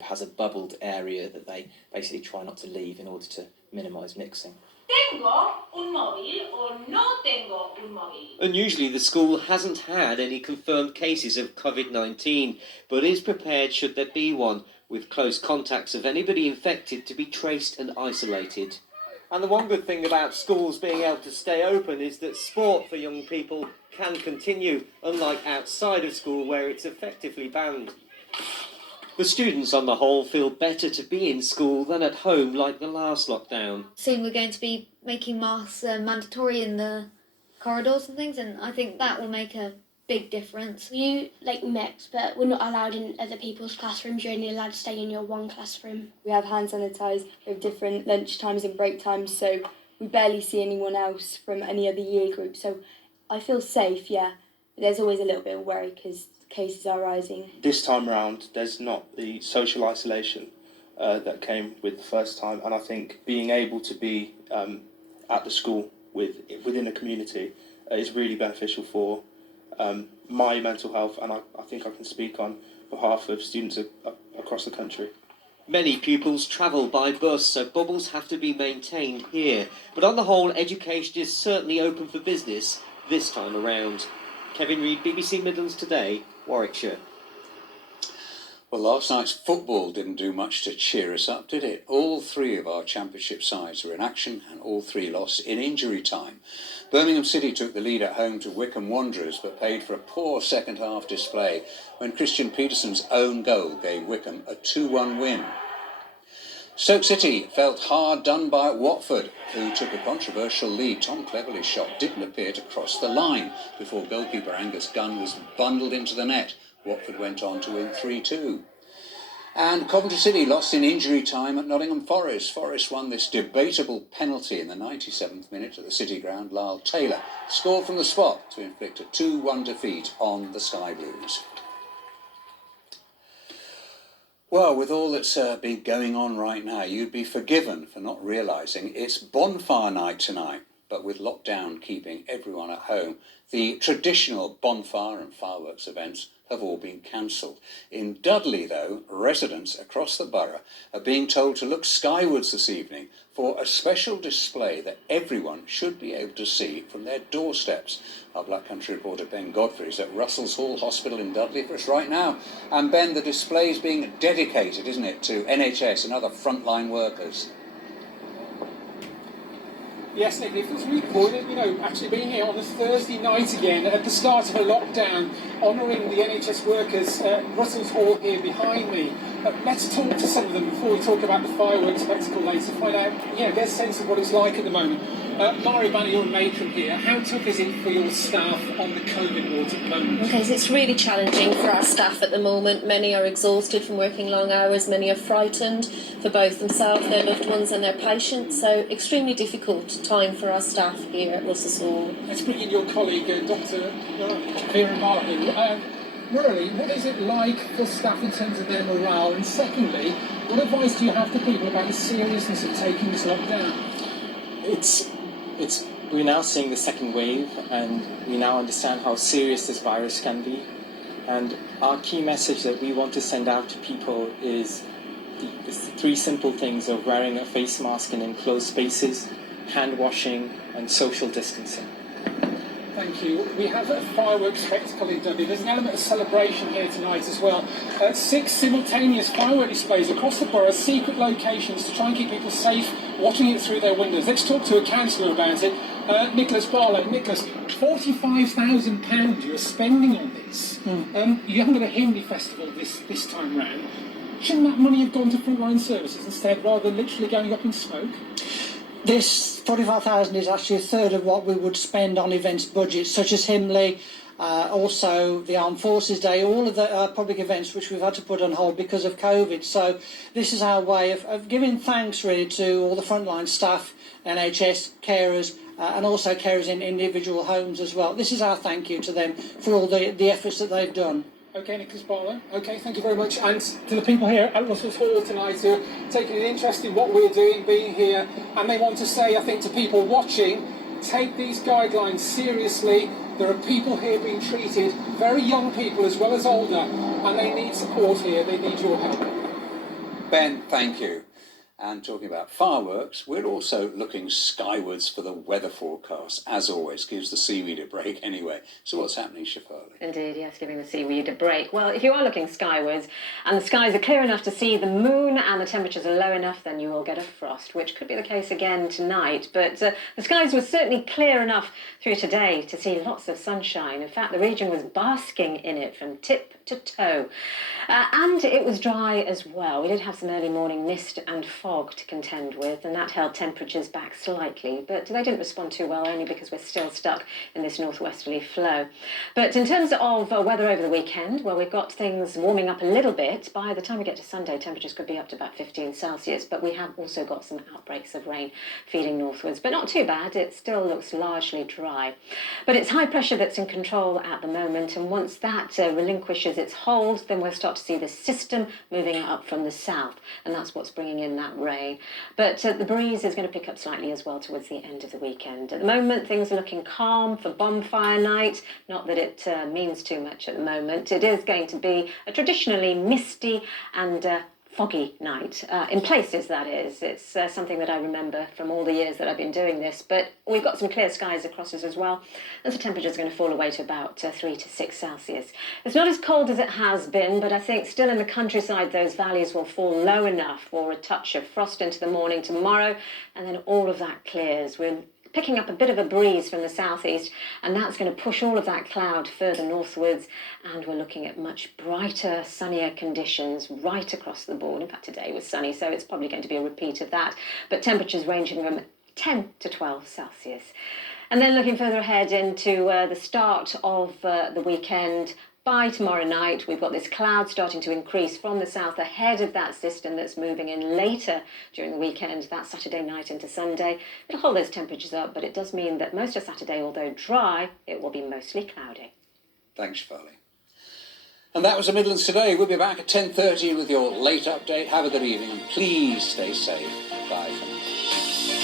has a bubbled area that they basically try not to leave in order to minimise mixing. Tengo un móvil o no tengo un móvil. Unusually, the school hasn't had any confirmed cases of COVID-19, but is prepared should there be one, with close contacts of anybody infected to be traced and isolated. And the one good thing about schools being able to stay open is that sport for young people can continue, unlike outside of school where it's effectively banned. The students on the whole feel better to be in school than at home like the last lockdown. Soon we're going to be making masks mandatory in the corridors and things, and I think that will make a big difference. You mix, but we're not allowed in other people's classrooms. You're only allowed to stay in your one classroom. We have hand sanitized, we have different lunch times and break times, so we barely see anyone else from any other year group. So I feel safe, yeah. But there's always a little bit of worry because cases are rising. This time around, there's not the social isolation that came with the first time, and I think being able to be at the school within a community is really beneficial for my mental health, and I think I can speak on behalf of students across the country. Many pupils travel by bus, so bubbles have to be maintained here. But on the whole, education is certainly open for business this time around. Kevin Reid, BBC Midlands Today, Warwickshire. Well, last night's football didn't do much to cheer us up, did it? All three of our championship sides were in action and all three lost in injury time. Birmingham City took the lead at home to Wycombe Wanderers but paid for a poor second-half display when Christian Peterson's own goal gave Wycombe a 2-1 win. Stoke City felt hard done by Watford, who took a controversial lead. Tom Cleverley's shot didn't appear to cross the line before goalkeeper Angus Gunn was bundled into the net. Watford went on to win 3-2. And Coventry City lost in injury time at Nottingham Forest. Forest won this debatable penalty in the 97th minute at the City Ground. Lyle Taylor scored from the spot to inflict a 2-1 defeat on the Sky Blues. Well, with all that's been going on right now, you'd be forgiven for not realising it's bonfire night tonight. But with lockdown keeping everyone at home, the traditional bonfire and fireworks events have all been cancelled. In Dudley, though, residents across the borough are being told to look skywards this evening for a special display that everyone should be able to see from their doorsteps. Our Black Country reporter Ben Godfrey is at Russell's Hall Hospital in Dudley for us right now. And Ben, the display is being dedicated, isn't it, to NHS and other frontline workers? Yes, Nick, it feels really good, actually being here on this Thursday night again at the start of a lockdown, honouring the NHS workers at Russell's Hall here behind me. Let's talk to some of them before we talk about the fireworks spectacle later, find out, their sense of what it's like at the moment. Mari Banner, you're a matron here. How tough is it for your staff on the COVID ward at the moment? Okay, so it's really challenging for our staff at the moment. Many are exhausted from working long hours. Many are frightened for both themselves, their loved ones and their patients. So extremely difficult time for our staff here at Russell's Hall. Let's bring in your colleague, Dr. Vera Marlowe. Murray, what is it like for staff in terms of their morale? And secondly, what advice do you have to people about the seriousness of taking this lockdown? We're now seeing the second wave, and we now understand how serious this virus can be. And our key message that we want to send out to people is the three simple things of wearing a face mask in enclosed spaces, hand washing, and social distancing. Thank you. We have a fireworks spectacle in Dudley. There's an element of celebration here tonight as well. 6 simultaneous firework displays across the borough, secret locations to try and keep people safe, watching it through their windows. Let's talk to a councillor about it. Nicholas Barlow. Nicholas, £45,000 you're spending on this. You haven't got a Hindley festival this time round. Shouldn't that money have gone to frontline services instead, rather than literally going up in smoke? This 45,000 is actually a third of what we would spend on events budgets, such as Himley, also the Armed Forces Day, all of the public events which we've had to put on hold because of COVID. So this is our way of giving thanks really to all the frontline staff, NHS, carers, and also carers in individual homes as well. This is our thank you to them for all the efforts that they've done. Okay, Nicholas Barlow. Okay, thank you very much. And to the people here at Russell's Hall tonight who are taking an interest in what we're doing, being here, and they want to say, I think, to people watching, take these guidelines seriously. There are people here being treated, very young people as well as older, and they need support here. They need your help. Ben, thank you. And talking about fireworks, we're also looking skywards for the weather forecast. As always, gives the seaweed a break anyway. So what's happening, Shefali? Indeed, yes, giving the seaweed a break. Well, if you are looking skywards and the skies are clear enough to see the moon and the temperatures are low enough, then you will get a frost, which could be the case again tonight. But the skies were certainly clear enough through today to see lots of sunshine. In fact, the region was basking in it from tip to toe. And it was dry as well. We did have some early morning mist and fog to contend with, and that held temperatures back slightly, but they didn't respond too well, only because we're still stuck in this northwesterly flow. But in terms of weather over the weekend, well, we've got things warming up a little bit. By the time we get to Sunday, temperatures could be up to about 15 Celsius, but we have also got some outbreaks of rain feeding northwards, but not too bad. It still looks largely dry. But it's high pressure that's in control at the moment, and once that relinquishes its hold, then we'll start to see the system moving up from the south, and that's what's bringing in that rain. But the breeze is going to pick up slightly as well towards the end of the weekend. At the moment, things are looking calm for bonfire night. Not that it means too much at the moment. It is going to be a traditionally misty and foggy night, in places that is. It's something that I remember from all the years that I've been doing this, but we've got some clear skies across us as well, and the temperature's going to fall away to about 3 to 6 Celsius. It's not as cold as it has been, but I think still in the countryside those values will fall low enough for a touch of frost into the morning tomorrow, and then all of that clears. We're picking up a bit of a breeze from the southeast, and that's going to push all of that cloud further northwards, and we're looking at much brighter, sunnier conditions right across the board. In fact, today was sunny, so it's probably going to be a repeat of that, but temperatures ranging from 10 to 12 Celsius. And then looking further ahead into the start of the weekend, by tomorrow night, we've got this cloud starting to increase from the south ahead of that system that's moving in later during the weekend, that Saturday night into Sunday. It'll hold those temperatures up, but it does mean that most of Saturday, although dry, it will be mostly cloudy. Thanks, Shefali. And that was the Midlands Today. We'll be back at 10:30 with your late update. Have a good evening, and please stay safe. Bye for now.